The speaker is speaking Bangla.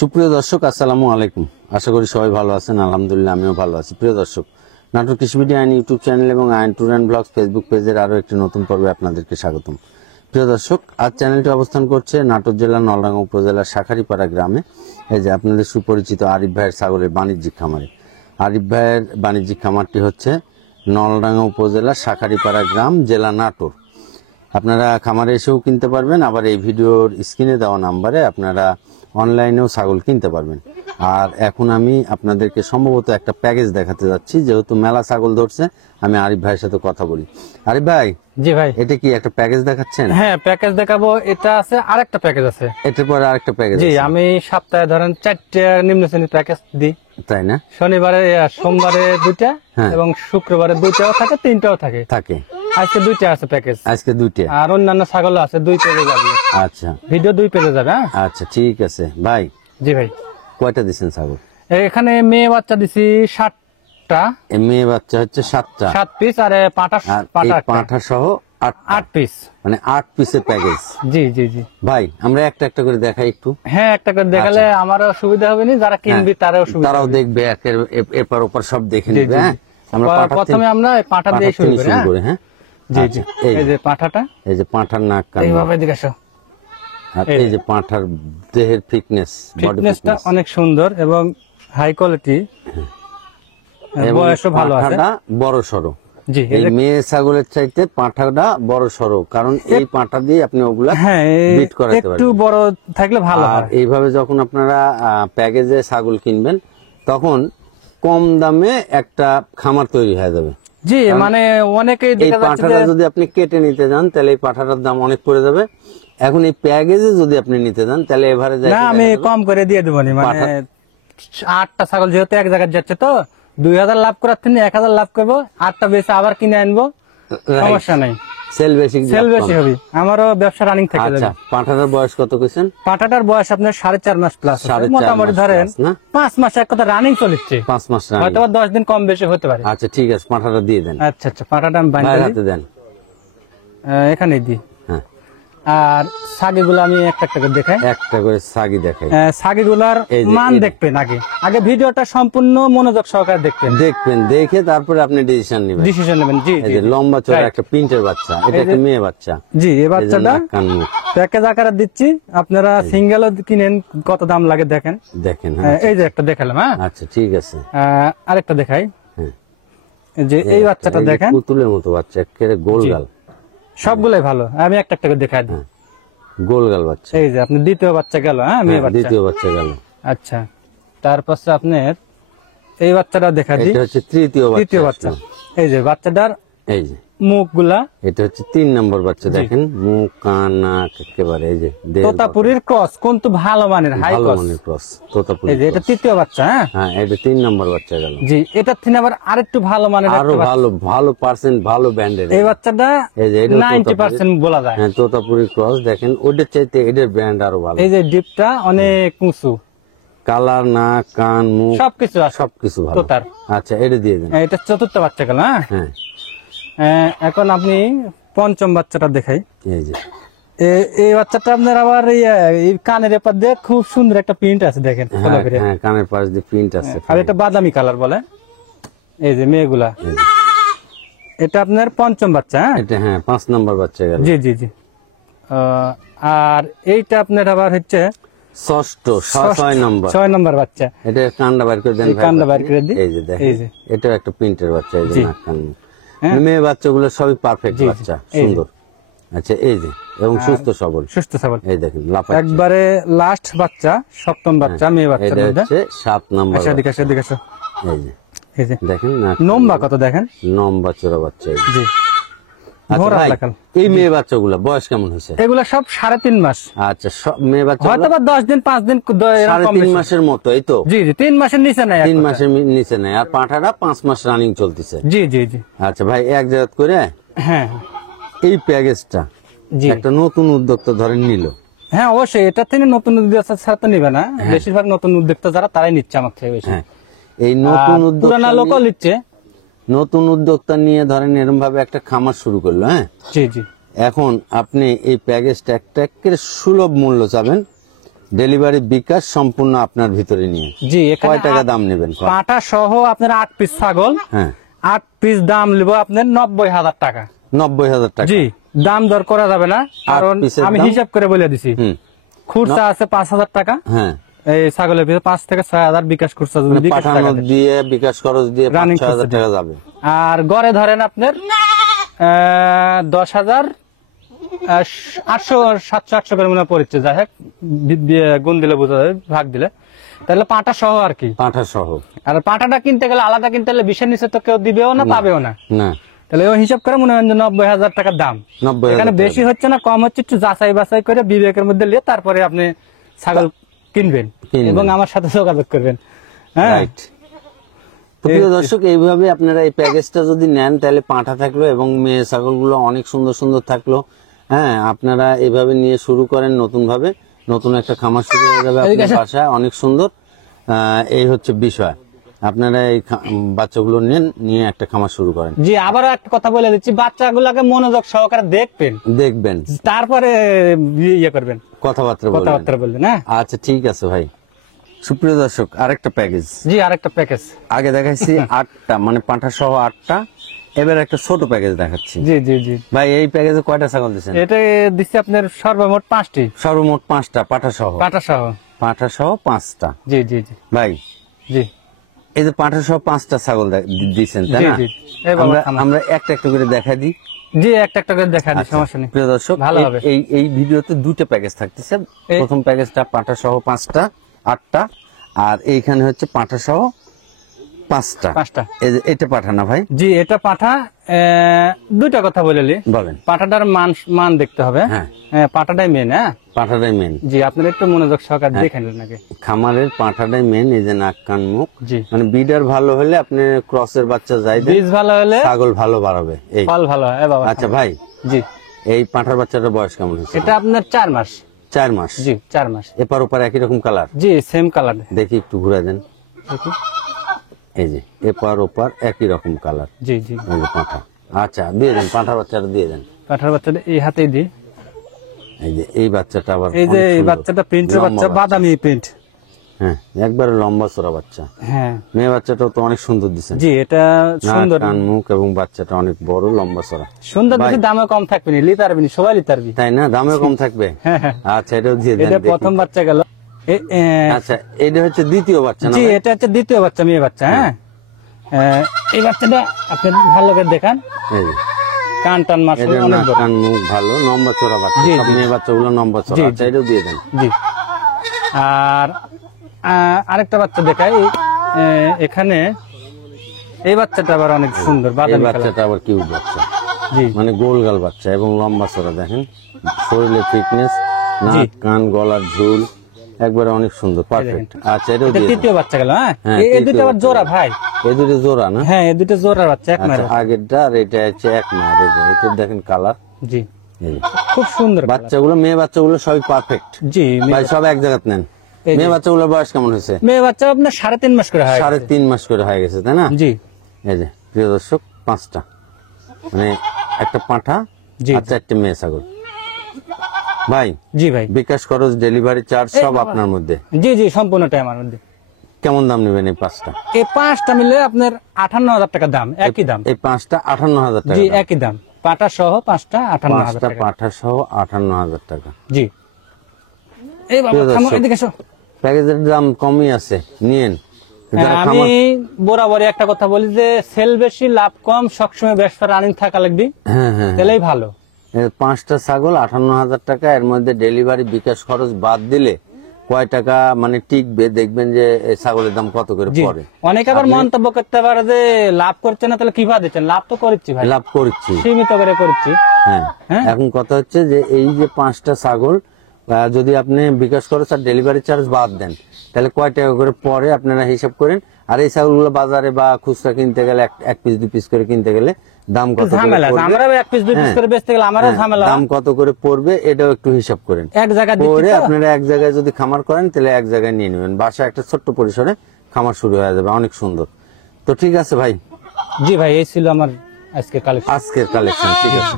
সুপ্রিয় দর্শক, আসসালামু আলাইকুম। আশা করি সবাই ভালো আছেন। আলহামদুলিল্লাহ, আমিও ভালো আছি। প্রিয় দর্শক, নাটোর কৃষিবিডি আইন ইউটিউব চ্যানেল এবং আইন ট্যুর অ্যান্ড ব্লগস ফেসবুক পেজের আরও একটি নতুন পর্বে আপনাদেরকে স্বাগতম। প্রিয় দর্শক, আজ চ্যানেলটি অবস্থান করছে নাটোর জেলার নলডাঙ্গা উপজেলার শাখারিপাড়া গ্রামে। এই যে আপনাদের সুপরিচিত আরিফ ভাইয়ের ছাগলের বাণিজ্যিক খামারে। আরিফ ভাইয়ের বাণিজ্যিক খামারটি হচ্ছে নলডাঙ্গা উপজেলার শাখারিপাড়া গ্রাম, জেলা নাটোর। আপনারা খামারে এসেও কিনতে পারবেন, আবার এই ভিডিওর স্ক্রিনে দেওয়া নাম্বারে আপনারা অনলাইনেও ছাগল কিনতে পারবেন। আর এখন আমি আপনাদেরকে সম্ভবত একটা প্যাকেজ দেখাতে যাচ্ছি, যেহেতু মেলা ছাগল ধরছে। আমি আরিফ ভাইয়ের সাথে কথা বলি। আরিফ ভাই। জি ভাই। এটা কি একটা প্যাকেজ দেখাচ্ছেন? হ্যাঁ, প্যাকেজ দেখাবো। এটা আছে আরেকটা প্যাকেজ আছে। এটার পরে আরেকটা প্যাকেজ? জি, আমি সপ্তাহে ধরেন 4টা নিম্ন শ্রেণীর প্যাকেজ দিই। তাই না? শনিবারে সোমবারে 2টা এবং শুক্রবারে 2টাও থাকে, 3টাও থাকে। আজকে 2টা আছে প্যাকেজ। আজকে 2টা। আর অন্যান্য ছাগল আছে 2 পেজে যাবে। আচ্ছা, ভিডিও 2 পেজে যাবে। হ্যাঁ, আচ্ছা, ঠিক আছে ভাই। জি ভাই। কয়টা দিচ্ছেন ছাগল? এখানে মেয়ে বাচ্চা দিছি 7টা। মেয়ে বাচ্চা হচ্ছে 7টা, 7 পিস। আর পাঁঠা সহ 8 পিস, মানে 8 পিসের প্যাকেজ। জি জি জি ভাই, আমরা একটা একটা করে দেখাই একটু। হ্যাঁ, একটা করে দেখালে আমারও সুবিধা হবে না, যারা কিনবি তারাও সুবিধা, তারাও দেখবে, এরপর ওপর সব দেখে নেবে। হ্যাঁ, প্রথমে আমরা পাঁঠা দিয়ে শুরু করি। হ্যাঁ, জি জি। এই যে পাঁঠাটা, এই যে পাঁঠার নাক কান, এইভাবে দিকে আসো। আর এই যে পাঁঠার দেহের ফিটনেসটা অনেক সুন্দর এবং হাই কোয়ালিটি, বয়সও ভালো আছে। বড় সরো। জি, এই মেয়ে ছাগলের চাইতে পাঁঠাটা বড় সরো, কারণ এই পাঁঠা দিয়ে আপনি ওগুলা বিট করাতে পারবেন। একটু বড় থাকলে ভালো হয়। আর এইভাবে যখন আপনারা প্যাকেজে ছাগল কিনবেন, তখন কম দামে একটা খামার তৈরি হয়ে যাবে। জি, মানে অনেকেই এই পাঁঠাটা যদি আপনি কেটে নিতে যান, তাহলে এই পাঁঠাটার দাম অনেক পড়ে যাবে। এখন এই প্যাকেজে যদি আপনি নিতে যান, তাহলে এভারেজ আমি কম করে দিয়ে দেবো। মানে 8টা ছাগল যেহেতু এক জায়গায় যাচ্ছে, তো 2000 লাভ করার থেকে 1000 লাভ করবো। 8টা বেশি আবার কিনে আনবো, সমস্যা নাই। সেল বেশি হবে, আমারও ব্যবসা রানিং থেকে যাবে। পাঁঠাটার বয়স কত কইছেন? পাঁঠাটার বয়স আপনার 4.5 মাস প্লাস, মোটামুটি ধরেন 5 মাস এক কথা রানিং চলছে। 5 মাস রানিং, হয়তো 10 দিন কম বেশি হতে পারে। আচ্ছা, ঠিক আছে, পাঁঠাটা দিয়ে দেন। আচ্ছা আচ্ছা, পাঁঠাটা আমি বাইরে হাতে দেন, এখানে দিই। হ্যাঁ, আর সাগিগুলো আমি একটা একটা করে দেখাই। একটা করে সাগি দেখাই। সাগিগুলার মান দেখবেন, আগে ভিডিওটা সম্পূর্ণ মনোযোগ সহকারে দেখবেন, দেখে তারপরে আপনি ডিসিশন নেবেন। জি, এই যে লম্বা চওড়া একটা প্রিন্টের বাচ্চা, এটা একটা মেয়ে বাচ্চা। জি, এই বাচ্চাটা প্যাকেজ আকারে দিচ্ছি। আপনারা সিঙ্গেলও কিনেন, কত দাম লাগে দেখেন। এই যে একটা দেখালাম। হ্যাঁ, আচ্ছা, ঠিক আছে। আরেকটা দেখাই। যে এই বাচ্চাটা দেখেন, পুতুলের মতো বাচ্চা, একেবারে গোলগাল। সবগুলাই ভালো। আমি একটা একটা করে দেখাই দিই। গোলগাল বাচ্চা। এই যে আপনি দ্বিতীয় বাচ্চা গেল। হ্যাঁ, মেয়ে বাচ্চা, দ্বিতীয় বাচ্চা গেল। আচ্ছা, তারপর আপনার এই বাচ্চাটা দেখা দিই। এটা হচ্ছে তৃতীয় বাচ্চা। এই যে বাচ্চাটার এই যে মুখগুলা, এটা হচ্ছে 3 নম্বর বাচ্চা। দেখেন মুখ, কান, নাক একেবারে এই যে তোতাপুরীর ক্রস, কিন্তু ভালো মানের, হাই ক্রস তোতাপুরি। এই যে এটা তৃতীয় বাচ্চা। হ্যাঁ, এটা 3 নম্বর বাচ্চা গেল। জি, এটা থেকে আবার আরেকটু ভালো মানের, আরো ভালো পার্সেন্ট, ভালো ব্যান্ডের। এই বাচ্চাটা এই যে 90% বলা যায়। হ্যাঁ, তোতাপুরি ক্রস। দেখেন ওটার চাইতে এটার ব্যান্ড আরো ভালো। এই যে ডিপটা অনেক উঁচু, কালার, নাক, কান, মুখ সবকিছু ভালো। তোতার। আচ্ছা, এটা দিয়ে দেন। এটা চতুর্থ বাচ্চা গেল। হ্যাঁ, এখন আপনি পঞ্চম বাচ্চাটা দেখাই। এই যে এই বাচ্চাটা আপনার আবার এই কানের এপার দিয়ে খুব সুন্দর একটা প্রিন্ট আছে, দেখেন। হ্যাঁ, কানের পাশ দিয়ে প্রিন্ট আছে, আর এটা বাদামি কালার বলে। এই যে মেয়েগুলা, এটা আপনার পঞ্চম বাচ্চা। এটা 5 নম্বর বাচ্চা গেল। জি জি জি। আর এইটা আপনার আবার হচ্ছে ষষ্ঠ, 6 নম্বর বাচ্চা। এটা কান্ডা বাইর করে দেন। কান্ডা বাইর করে দিই। এই যে দেখেন, এটা একটা প্রিন্টের বাচ্চা। এই যে নাক, কান, মেয়ে বাচ্চাগুলো সবই পারফেক্ট বাচ্চা, সুন্দর। আচ্ছা, এই যে এবং সুস্থ সবল। এই দেখেন একবারে লাস্ট বাচ্চা, সপ্তম বাচ্চা, মেয়ে বাচ্চা। এটা হচ্ছে 7 নম্বর। আচ্ছা, এদিকে আসো, এদিকে আসো। এই যে দেখেন লম্বা কত দেখেন, লম্বা চওড়া বাচ্চা। জি। এই মেয়ে বাচ্চাগুলো বয়স কেমন হয়েছে? এগুলা সব 3.5 মাস। আচ্ছা, সব মেয়ে বাচ্চা হয়তো 10 দিন 5 দিন 3.5 মাসের মতো, এই তো? জি জি, 3 মাসের নিচে নাই। 3 মাসের নিচে নাই। আর পাঁঠাটা 5 মাস রানিং চলতেছে। জি জি জি। আচ্ছা ভাই, এক জায়গা করে হ্যাঁ, এই প্যাকেজটা একটা নতুন উদ্যোক্তা ধরেন নিল। হ্যাঁ, অবশ্যই এটা থেকে নতুন উদ্যোক্তা ছাড়া তো নিবে না। বেশিরভাগ নতুন উদ্যোক্তা যারা, তারাই নিচ্ছে আমার থেকে বেশি। এই নতুন উদ্যোক্তা লোকও নিচ্ছে। নতুন উদ্যোক্তা নিয়ে ধরেন এরকম ভাবে একটা খামার শুরু করলো। হ্যাঁ, জি জি। এখন আপনি এই প্যাকেজটা একটা সুলভ মূল্য চাবেন, ডেলিভারি বিকাশ সম্পূর্ণ আপনার ভিতরে নিয়ে। জি, এখানে কয় টাকা দাম নেবেন? পাটা সহ আপনার 8 পিস ছাগল, হ্যাঁ 8 পিস দাম নিব আপনার 90,000 টাকা। 90,000 টাকা। জি, দাম দর করা যাবে না, কারণ পিসের আমি দাম? হিসাব করে বলে দিছি। খুচরা আছে 5,000 টাকা, হ্যাঁ এই ছাগলের পিছনে 5 থেকে 6,000 বিকাশ খুচরা যদি মানে বিকাশ টাকা পাঠানো দেন। দিয়ে বিকাশ খরচ দিয়ে Running 5,000 খরচ টাকা যাবে। আর গড়ে ধরেন আপনার 10,000 800 700 800 করে মনে হয় পড়ছে, যাই হোক গুণ দিলে বোঝা যাবে, ভাগ দিলে, তাহলে পাটা সহ আর কি। পাঠা সহ আর পাটাটা কিনতে গেলে আলাদা কিনতে গেলে 20-এর নিচে তো কেউ দিবেও না, পাবেও না। না, তাহলে ওই হিসাব করে মনে হয় যে 90,000 টাকার দাম। 90,000 এখানে বেশি হচ্ছে না কম হচ্ছে, একটু যাচাই বাছাই করে বিবেকের মধ্যে নিয়ে তারপরে আপনি ছাগল কিনবেন এবং আমার সাথে যোগাযোগ করবেন। হ্যাঁ, রাইট। তো প্রিয় দর্শক, এইভাবে আপনারা এই প্যাকেজটা যদি নেন তাহলে পাঁঠা থাকলো এবং মেয়ে ছাগলগুলো অনেক সুন্দর সুন্দর থাকলো। হ্যাঁ, আপনারা এইভাবে নিয়ে শুরু করেন, নতুন ভাবে নতুন একটা খামার শুরু হয়ে যাবে আপনার বাসায়, অনেক সুন্দর। এই হচ্ছে বিষয়, আপনারা এই বাচ্চাগুলো নেন, নিয়ে একটা খামার শুরু করেন। জি, আবারও একটা কথা বলে দিচ্ছি, বাচ্চাগুলোকে মনোযোগ সহকারে দেখবেন, তারপরে ইয়ে করবেন, কথাবার্তা বলবেন। হ্যাঁ, আচ্ছা ঠিক আছে ভাই। সুপ্রিয় দর্শক, আরেকটা প্যাকেজ। জি, আরেকটা প্যাকেজ। আগে দেখাইছি 8টা, মানে পাঁঠা সহ 8টা, এবার একটা ছোট প্যাকেজ দেখাচ্ছি। জি জি জি ভাই, এই প্যাকেজে কয়টা ছাগল দিচ্ছেন? এটা দিচ্ছি আপনার সর্বমোট 5টি। সর্বমোট 5টা পাঁঠা সহ? পাটা সহ। পাঁঠা সহ 5টা। জি জি জি ভাই, জি এই যে পাঁঠা সহ 5টা ছাগল দিচ্ছেন, তাই জি না? জি। এই বাবা, আমরা একটা একটা করে দেখা দিই। জি, একটা একটা করে দেখা দিই, আচ্ছা, সমস্যা নেই। প্রিয় দর্শক, ভালো হবে। এই ভিডিওতে দুটো প্যাকেজ থাকতেছে। প্রথম প্যাকেজটা পাঁঠা সহ 5টা 8টা, আর এইখানে হচ্ছে পাঁঠা সহ 5টা। এই যে এটা পাঠা না ভাই? জি, এটা পাঠা। দুইটা কথা বলেলি, বলেন। পাঠাটার মান দেখতে হবে। হ্যাঁ, পাঠাটাই মেন। হ্যাঁ, পাঠাটাই মেন। জি, আপনার একটু মনোযোগ সহকারে দেখে নিন নাকি। খামারের পাঁঠাটাই মেন। এই যে নাক কান মুখ, জি, মানে বিডার ভালো হলে আপনি ক্রসের বাচ্চা যাই দেন, বীজ ভালো হলে ছাগল ভালো বাড়াবে, এই ফল ভালো হয়। বাবা, আচ্ছা ভাই, জি, এই পাঁঠার বাচ্চাটার বয়স কেমন হয়েছে? এটা আপনার 4 মাস। 4 মাস? জি, 4 মাস। এপার ওপার একই রকম কালার? জি, সেম কালার। দেখি একটু ঘুরে দেন। এই যে এপার ওপার একই রকম কালার। জি জি, এই যে পাঁঠা। আচ্ছা, দিয়ে দেন, পাঁঠার বাচ্চাটা দিয়ে দেন। পাঠার বাচ্চাটা এই হাতেই দিই। এই যে এই বাচ্চাটা আবার এই যে অনেক এই সুন্দর। বাচ্চাটা প্রিন্টের লম্বা বাচ্চা, বাদামি প্রিন্ট। হ্যাঁ, একবারে লম্বা চড়া বাচ্চা। হ্যাঁ, মেয়ে বাচ্চাটাও তো অনেক সুন্দর দিচ্ছেন। জি, এটা নাক সুন্দর কান মুখ এবং বাচ্চাটা অনেক বড় লম্বা চড়া। সুন্দর দিচ্ছে, দামে কম থাকবে না, লিতে পারবি না, সবাই লিতে পারবি। তাই না? দামে কম থাকবে? আচ্ছা, এটাও দিয়ে দেন। এটা দেখি। প্রথম বাচ্চা গেল। আচ্ছা, এটা হচ্ছে দ্বিতীয় বাচ্চা না জি, ভাই? এটা হচ্ছে দ্বিতীয় বাচ্চা, মেয়ে বাচ্চা। হ্যাঁ, এই বাচ্চাটা আপনি ভালো করে দেখান, এই যে কান টান মাস এদের অনেক নাক বড়। কান মুখ ভালো, লম্বা চড়া বাচ্চা। জি, সব জি। মেয়ে বাচ্চাগুলো লম্বা চড়া। জি, আচ্ছা, এটাও দিয়ে দেন। জি, আর আরেকটা বাচ্চা দেখাই। এখানে এই বাচ্চাটা আবার অনেক সুন্দর, এই বাদামি কালার। বাচ্চাটা আবার কিউট বাচ্চা, জি, মানে গোলগাল বাচ্চা এবং লম্বা চড়া। দেখেন শরীরের ফিটনেস, নাক কান গলার ঝুল একবারে অনেক সুন্দর, পারফেক্ট। আচ্ছা, এটাও এটা দিয়ে দেন। তৃতীয় বাচ্চা গেল। হ্যাঁ, হ্যাঁ, এই তৃতীয় দুটো আবার বাচ্চা জোড়া গেল। ভাই। এই দুটো জোড়া না? হ্যাঁ, এই দুটো জোড়ার বাচ্চা, এক আচ্ছা, মায়ের। আগেরটা আর এটা হচ্ছে এক মায়ের। এই যে এটা দেখেন কালার। জি, এই যে খুব সুন্দর colour। বাচ্চাগুলো, মেয়ে বাচ্চাগুলো সবই পারফেক্ট। জি, ভাই সব এক জায়গায় নেন। এই যে। মেয়ে বাচ্চাগুলোর বয়স কেমন হয়েছে? মেয়ে বাচ্চা আপনার 3.5 মাস করে হয়। 3.5 মাস করে হয়ে গেছে, তাই না? জি এই যে প্রিয় দর্শক, 5টা, মানে একটা পাঁঠা জি, আর 4টে মেয়ে ছাগল। ভাই, জি ভাই, বিকাশ খরচ, ডেলিভারি চার্জ সব আপনার মধ্যে। জি জি, সম্পূর্ণটাই আমার মধ্যে। কেমন দাম নেবেন এই 5টা? এই 5টা মিলে আপনার 58,000 টাকা দাম, একই দাম। এই 5টা 58,000 টাকা জি, দাম। একই দাম, পাটা সহ 5টা 58,000 5টা টাকা। পাঁঠা সহ 58,000 টাকা। জি, এই বাবা প্রিয় থামো, দর্শক, এদিকে এসো। প্যাকেজের দাম কমই আছে, নিয়েন। যারা আমি বরাবরই একটা কথা বলি যে সেল বেশি লাভ কম, সবসময় ব্যবসা রানিং থাকা লাগবে, হ্যাঁ হ্যাঁ, তাহলেই ভালো। 5টা ছাগল 58,000 টাকা। এর মধ্যে ডেলিভারি বিকাশ খরচ বাদ দিলে কয় টাকা মানে টিকবে, দেখবেন যে এই ছাগলের দাম কত করে জি, পড়ে। অনেকে আবার মন্তব্য করতে পারে যে লাভ করছে না, তাহলে কিভাবে দিচ্ছেন? লাভ তো করছি ভাই, লাভ করছি। সীমিত করে করছি। হ্যাঁ, হ্যাঁ। এখন কথা হচ্ছে যে এই যে 5টা ছাগল যদি আপনি বিকাশ খরচ আর ডেলিভারি চার্জ বাদ দেন, তাহলে কয় টাকা করে পরে আপনারা হিসাব করেন। আর এই ছাগলগুলো বাজারে বা খুচরা কিনতে গেলে 1 পিস 2 পিস করে কিনতে গেলে দাম কত করে ঝামেলা আছে, পড়বে, আমরা 1 পিস 2 পিস করে বেচতে গেলে আমারও ঝামেলা। দাম কত করে পড়বে এটাও একটু হিসাব করেন। এক জায়গায় পরে দিচ্ছি তো। আপনারা এক জায়গায় যদি খামার করেন তাহলে এক জায়গায় নিয়ে নেবেন, বাসায় একটা ছোট্ট পরিসরে খামার শুরু হয়ে যাবে, অনেক সুন্দর। তো ঠিক আছে ভাই, জি ভাই, এই ছিল আমার আজকে কালেকশন। আজকের কালেকশন। ঠিক আছে।